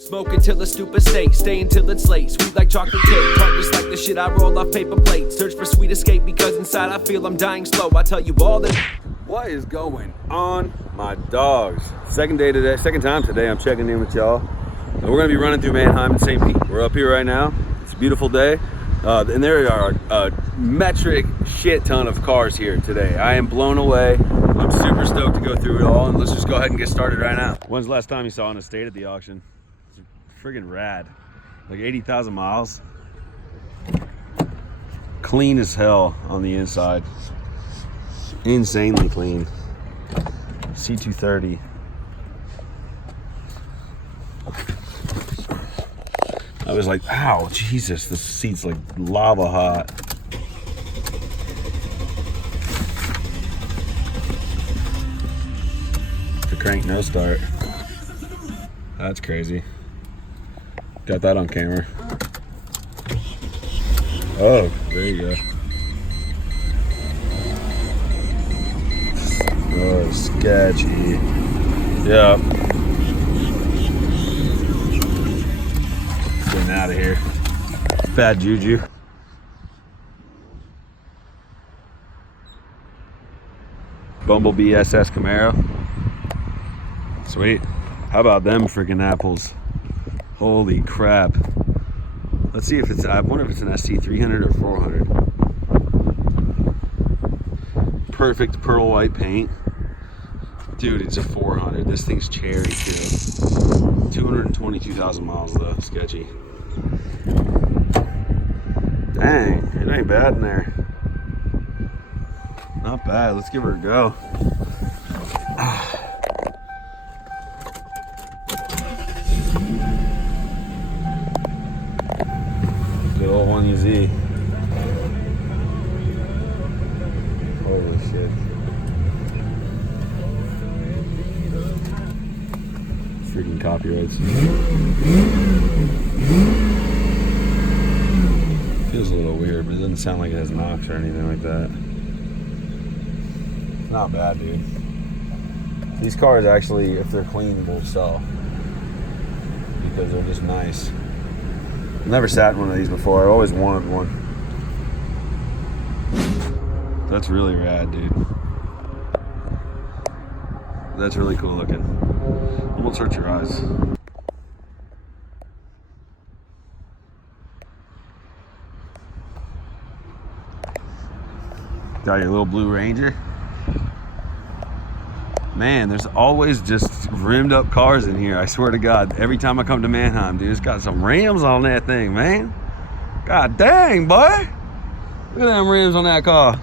Smoke until the stupid state, stay until it's late. Sweet like chocolate cake, tart just like the shit I roll off paper plates. Search for sweet escape because inside I feel I'm dying slow. I tell you all that. What is going on, my dogs? Second time today I'm checking in with y'all. And we're gonna be running through Manheim and St. Pete. We're up here right now. It's a beautiful day. And there are a metric shit ton of cars here today. I am blown away. I'm super stoked to go through it all, and let's just go ahead and get started right now. When's the last time you saw an estate at the auction? It's friggin' rad. Like 80,000 miles. Clean as hell on the inside. Insanely clean. C230. I was like, ow, Jesus, this seat's like lava hot. The crank no start. That's crazy. Got that on camera. Oh, there you go. Oh, sketchy. Yep. Getting out of here. Bad juju. Bumblebee SS Camaro. Sweet. How about them freaking apples? Holy crap. Let's see if it's, I wonder if it's an SC 300 or 400. Perfect pearl white paint. Dude, it's a 400. This thing's cherry too. 222,000 miles though. Sketchy. Dang, it ain't bad in there. Not bad. Let's give her a go. Good old 1UZ. Holy shit. Freaking copyrights. Feels a little weird, but it doesn't sound like it has knocks or anything like that. It's not bad, dude. These cars actually, if they're clean, will sell. Because they're just nice. I've never sat in one of these before. I always wanted one. That's really rad, dude. That's really cool looking. Almost hurt your eyes. Got your little blue Ranger. Man, there's always just rimmed up cars in here. I swear to God, every time I come to Manheim, dude, it's got some rims on that thing, man. God dang, boy. Look at them rims on that car.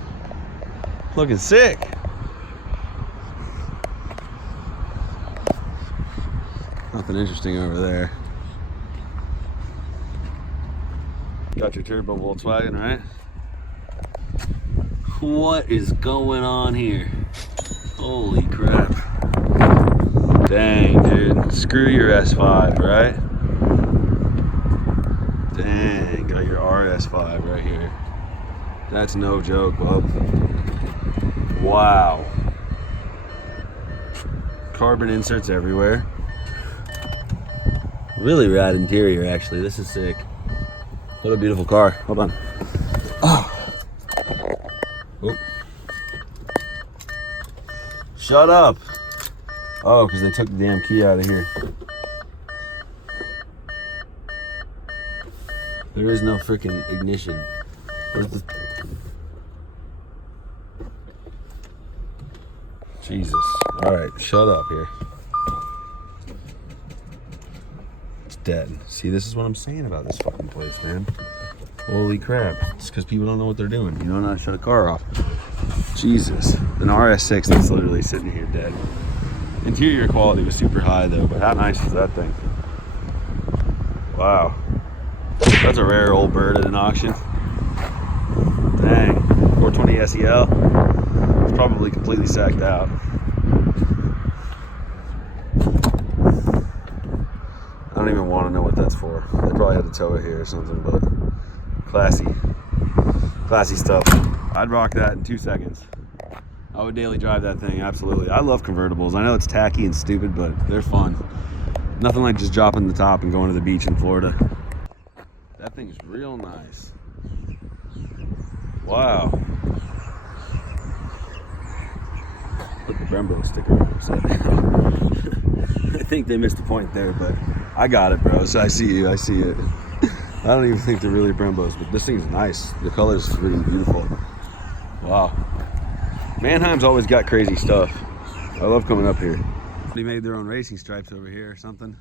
Looking sick. Nothing interesting over there. Got your turbo Volkswagen, right? What is going on here? Holy crap. Dang, dude. Screw your S5, right? Dang, got your RS5 right here. That's no joke, bub. Wow. Carbon inserts everywhere. Really rad interior, actually. This is sick. What a beautiful car. Hold on. Oh. Oop. Shut up. Oh, because they took the damn key out of here. There is no freaking ignition. Where's the... Jesus. Alright, shut up here. It's dead. See, this is what I'm saying about this fucking place, man. Holy crap. It's because people don't know what they're doing. You don't know how to shut a car off. Jesus. An RS6 that's literally sitting here dead. Interior quality was super high though, but how nice is that thing? Wow. That's a rare old bird at an auction. Dang. 420 SEL. It's probably completely sacked out. I don't even want to know what that's for. They probably had to tow it here or something, but classy stuff. I'd rock that in 2 seconds. I would daily drive that thing, absolutely. I love convertibles. I know it's tacky and stupid, but they're fun. Nothing like just dropping the top and going to the beach in Florida. That thing's real nice. Wow. Put the Brembo sticker upside down. I think they missed the point there, but I got it, bro. So I see you. I see it. I don't even think they're really Brembos, but this thing's nice. The color's really beautiful. Wow. Mannheim's always got crazy stuff. I love coming up here. They made their own racing stripes over here or something.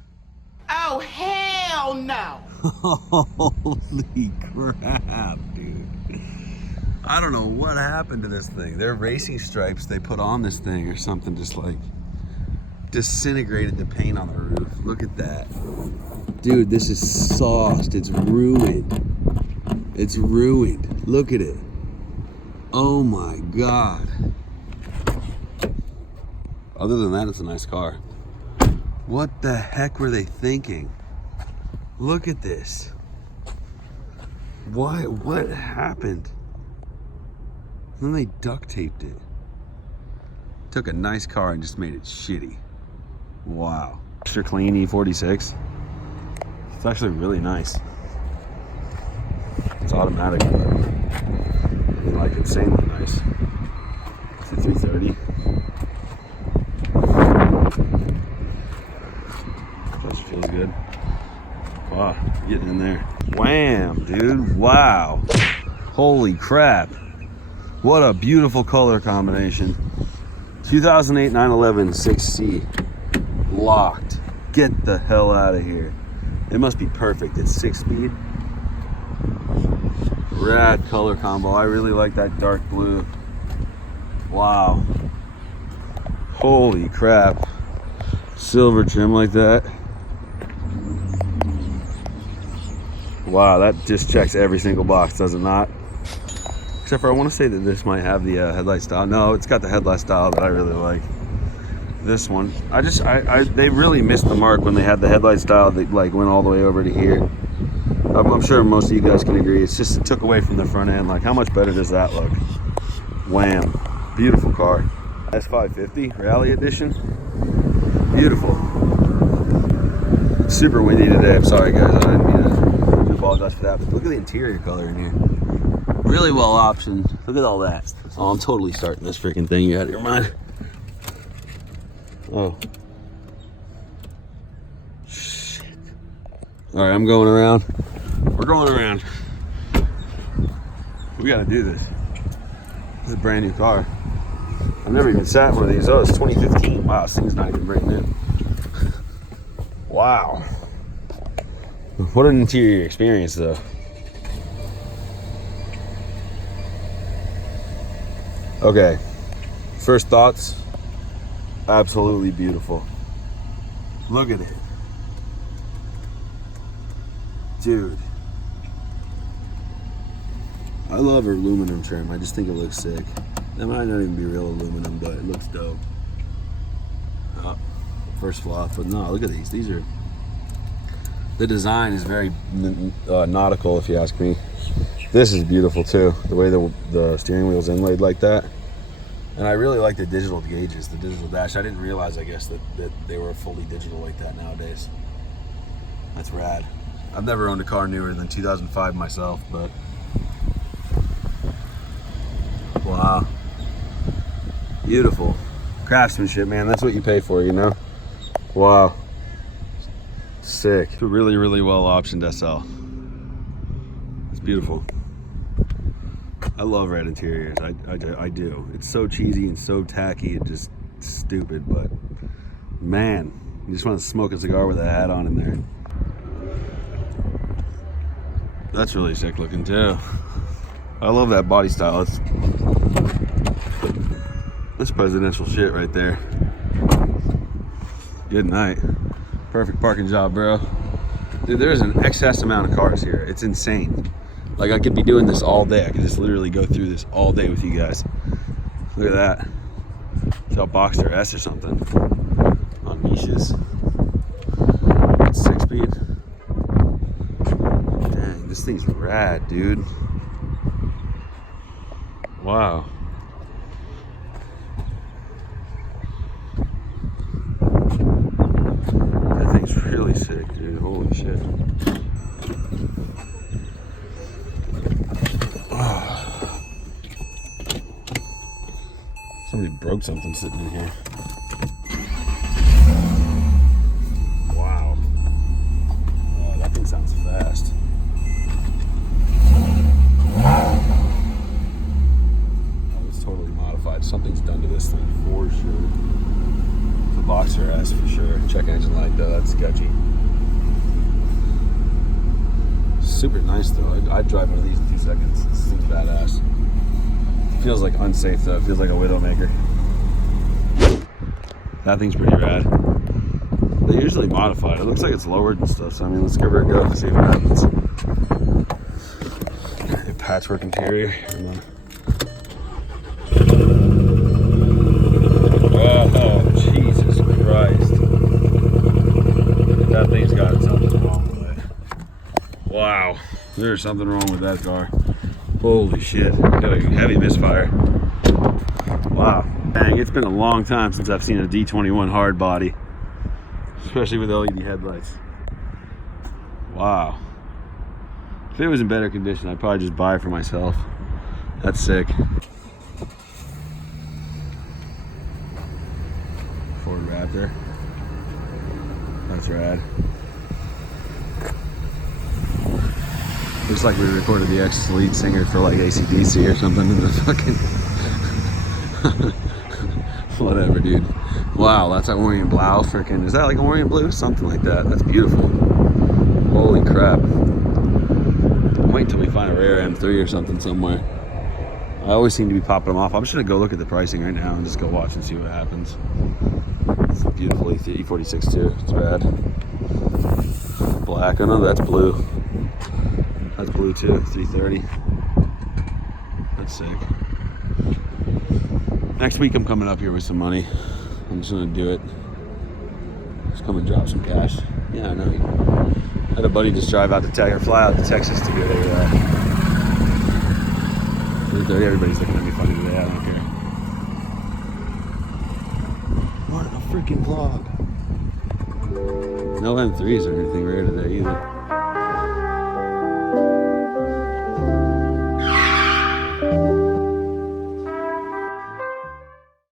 Oh, hell no! Holy crap, dude. I don't know what happened to this thing. Their racing stripes they put on this thing or something just like disintegrated the paint on the roof. Look at that. Dude, this is sauced. It's ruined. It's ruined. Look at it. Oh my God. Other than that, it's a nice car. What the heck were they thinking? Look at this. What happened? Then they duct taped it. Took a nice car and just made it shitty. Wow. Extra clean E46. It's actually really nice. It's automatic, but like insanely nice. It's a 330. That feels good. Wow, getting in there. Wham, dude. Wow. Holy crap. What a beautiful color combination. 2008 911 6C. Locked. Get the hell out of here. It must be perfect. It's 6-speed. Rad color combo. I really like that dark blue. Wow. Holy crap. Silver trim like that. Wow, that just checks every single box, does it not? Except for I want to say that this might have the headlight style. No, it's got the headlight style that I really like. This one, they really missed the mark when they had the headlight style that like went all the way over to here. I'm sure most of you guys can agree. It's just it took away from the front end. Like, how much better does that look? Wham! Beautiful car. S550 Rally Edition. Beautiful. Super windy today. I'm sorry, guys. I didn't mean to apologize for that. But look at the interior color in here. Really well optioned. Look at all that. Oh, I'm totally starting this freaking thing. You out of your mind? Oh. Shit. All right, I'm going around. We're going around. We gotta do this. This is a brand new car. I've never even sat in one of these. Oh, it's 2015. Wow, this thing's not even brand new. Wow. What an interior experience, though. Okay. First thoughts. Absolutely beautiful. Look at it. Dude. I love aluminum trim. I just think it looks sick. That might not even be real aluminum, but it looks dope. Oh, first flaw, but no, look at these. These are... The design is very nautical, if you ask me. This is beautiful, too. The way the steering wheel's inlaid like that. And I really like the digital gauges, the digital dash. I didn't realize, I guess, that they were fully digital like that nowadays. That's rad. I've never owned a car newer than 2005 myself, but... Wow. Beautiful. Craftsmanship, man. That's what you pay for, you know? Wow. Sick. It's a really, really well optioned SL. It's beautiful. I love red interiors. I do. It's so cheesy and so tacky and just stupid, but man, you just want to smoke a cigar with a hat on in there. That's really sick looking too. I love that body style. That's presidential shit right there. Good night. Perfect parking job, bro. Dude, there's an excess amount of cars here. It's insane. Like, I could be doing this all day. I could just literally go through this all day with you guys. Look at that. It's a Boxster S or something. On niches. It's 6-speed. Dang, this thing's rad, dude. Wow. That thing's Holy shit. Somebody broke something sitting in here. Wow. Oh, that thing sounds fast. Oh, it's totally modified. Something's done to this thing for sure. It's a Boxer S for sure. Check engine light though, that's sketchy. Super nice though. I'd drive one of these in 2 seconds. This thing's badass. Feels like unsafe though. It feels like a Widowmaker. That thing's pretty rad. They're usually modified. It looks like it's lowered and stuff. So I mean, let's give her a go to see what happens. Okay, patchwork interior. Oh, Jesus Christ! That thing's got something wrong with it. Wow, there's something wrong with that car. Holy shit, got a heavy misfire. Wow, dang, it's been a long time since I've seen a D21 hard body, especially with LED headlights. Wow. If it was in better condition, I'd probably just buy it for myself. That's sick. Ford Raptor. That's rad. Looks like we recorded the ex-lead singer for like AC/DC or something in the fucking... Whatever, dude. Wow, that's like Orient Blau freaking... Is that like Orient Blue? Something like that. That's beautiful. Holy crap. Wait until we find a rare M3 or something somewhere. I always seem to be popping them off. I'm just gonna go look at the pricing right now and just go watch and see what happens. It's a beautiful E46 too. It's rad. Black. Oh no, that's blue. That's blue too. 330. That's sick. Next week I'm coming up here with some money. I'm just gonna do it. Just come and drop some cash. Yeah, I know. I had a buddy just drive out to fly out to Texas to get a 330. Everybody's looking at me funny today. I don't care. What a freaking vlog. No M3s or anything rare today either.